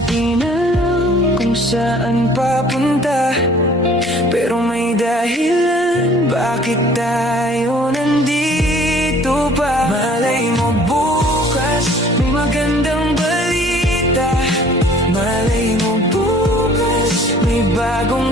di na alam kung saan papunta, pero may dahilan bakit tayo nandito pa. Malay mo bukas may magandang balita, malay mo bukas may bagong